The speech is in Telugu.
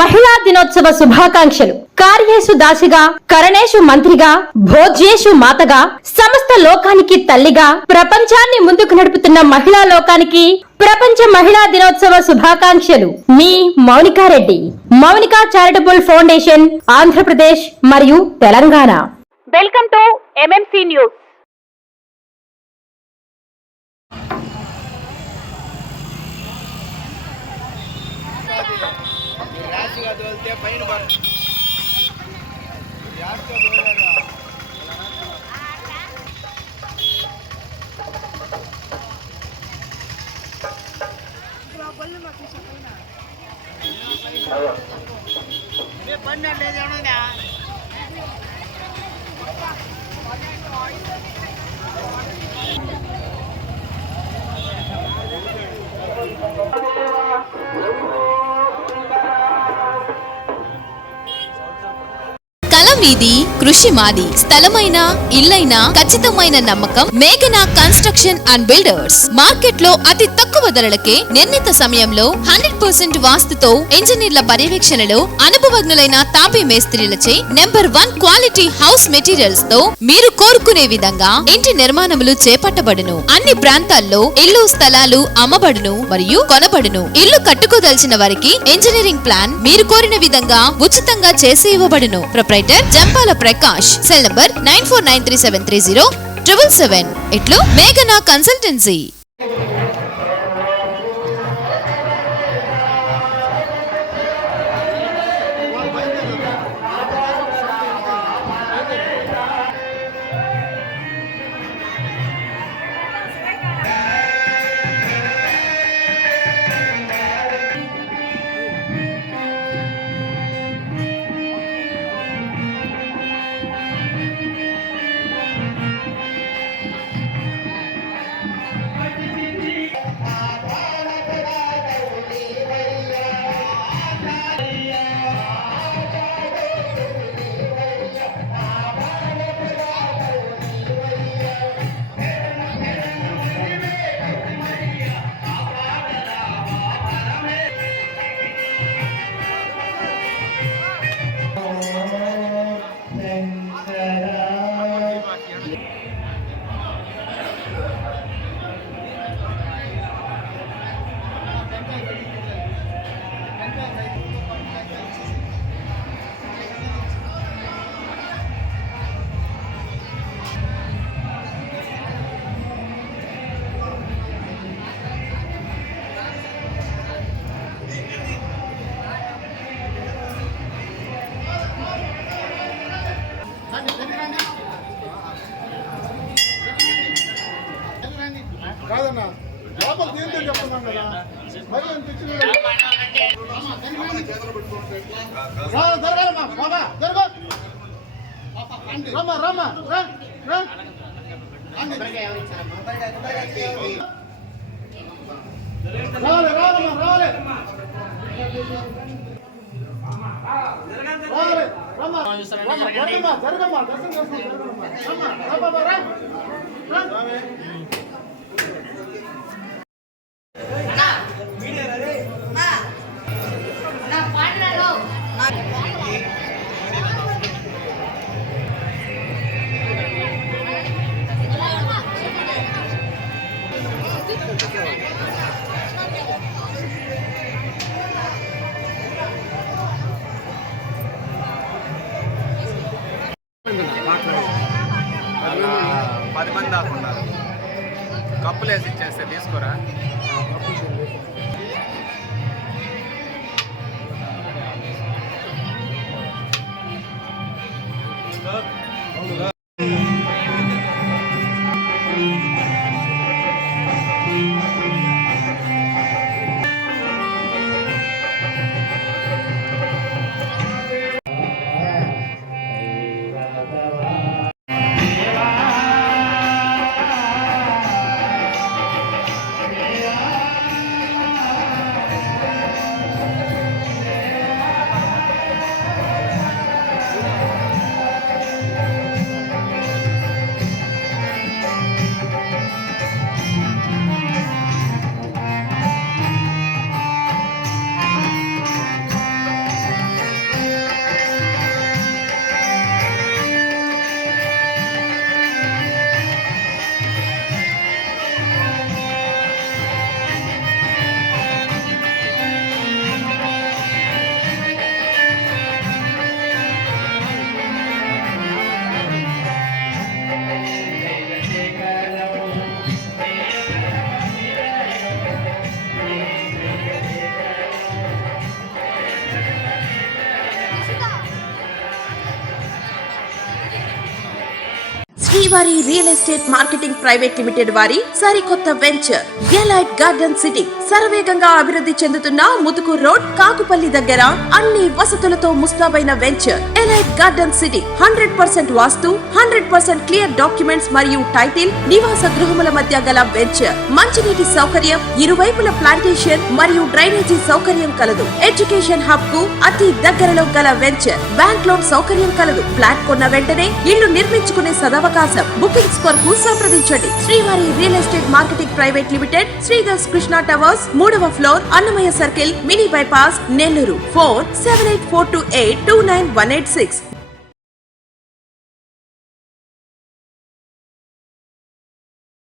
మహిళా దినోత్సవ శుభాకాంక్షలు. కార్యేషు దాసిగా, కరణేషు మంత్రిగా, భోజ్యేషు మాతగా, సమస్త లోకానికి తల్లిగా ప్రపంచాన్ని ముందుకు నడుపుతున్న మహిళా లోకానికి ప్రపంచ మహిళా దినోత్సవ శుభాకాంక్షలు. మీ మౌనికారెడ్డి, మౌనికా చారిటబుల్ ఫౌండేషన్, ఆంధ్రప్రదేశ్ మరియు Telangana. Welcome to MMC news. కలం మీది, కృషి మాది. స్థలమైన, ఇల్లైనా ఖచ్చితమైన నమ్మకం మేఘనా కన్స్ట్రక్షన్ అండ్ బిల్డర్స్. మార్కెట్ లో అతి తక్కువ ధరలకే నిర్ణీత సమయంలో 100% వాస్తుతో, ఇంజనీర్ల పర్యవేక్షణలో అనుభవజ్ఞులైన తాపీ మేస్త్రీలచే నెంబర్ 1 క్వాలిటీ హౌస్ మెటీరియల్స్ తో మీరు కోరుకునే విధంగా ఇంటి నిర్మాణములు చేపట్టబడును. అన్ని ప్రాంతాల్లో ఇల్లు స్థలాలు అమ్మబడును మరియు కొనబడును. ఇల్లు కట్టుకోదలిచిన వారికి ఇంజనీరింగ్ ప్లాన్ మీరు కోరిన విధంగా ఉచితంగా చేసి ఇవ్వబడును. Proprietor Jampala Prakash. Cell number 9493730777. ఇట్లు మేఘనా కన్సల్టెన్సీ. కాదన్నా లోపల దీంతో చెప్తున్నాం కదా మరి అంత జరగమ్మా దర్శనం అలా 10 మంది దాకా ఉండాలి. కప్పులు వేసి ఇచ్చేస్తే తీసుకోరా. శ్రీవారి real estate marketing private limited వారి సరికొత్త వెంచర్ ఎలైట్ గార్డెన్ సిటీ శరవేగంగా అభివృద్ధి చెందుతున్న ముతుకూర్ రోడ్ కాకుపల్లి దగ్గర అన్ని వసతులతో ముస్తాబైన వెంచర్ ఎలైట్ గార్డెన్ సిటీ 100% వాస్తు 100% క్లియర్ డాక్యుమెంట్స్ మరియు టైటిల్ నివాస గృహముల మధ్య గల వెంచర్ మంచినీటి సౌకర్యం ఇరువైపుల ప్లాంటేషన్ మరియు డ్రైనేజీ సౌకర్యం కలదు ఎడ్యుకేషన్ హబ్ కు అతి దగ్గరలో గల వెంచర్ బ్యాంక్ లోన్ సౌకర్యం కలదు ఫ్లాట్ కొన్న వెంటనే ఇల్లు నిర్మించుకునే సదవకాశం బుకింగ్స్ కొరకు సంప్రదించండి Srivari real estate marketing private limited Sridhar's Krishna towers 3వ floor Annamayya circle mini bypass Nellore. Phone 7842829186.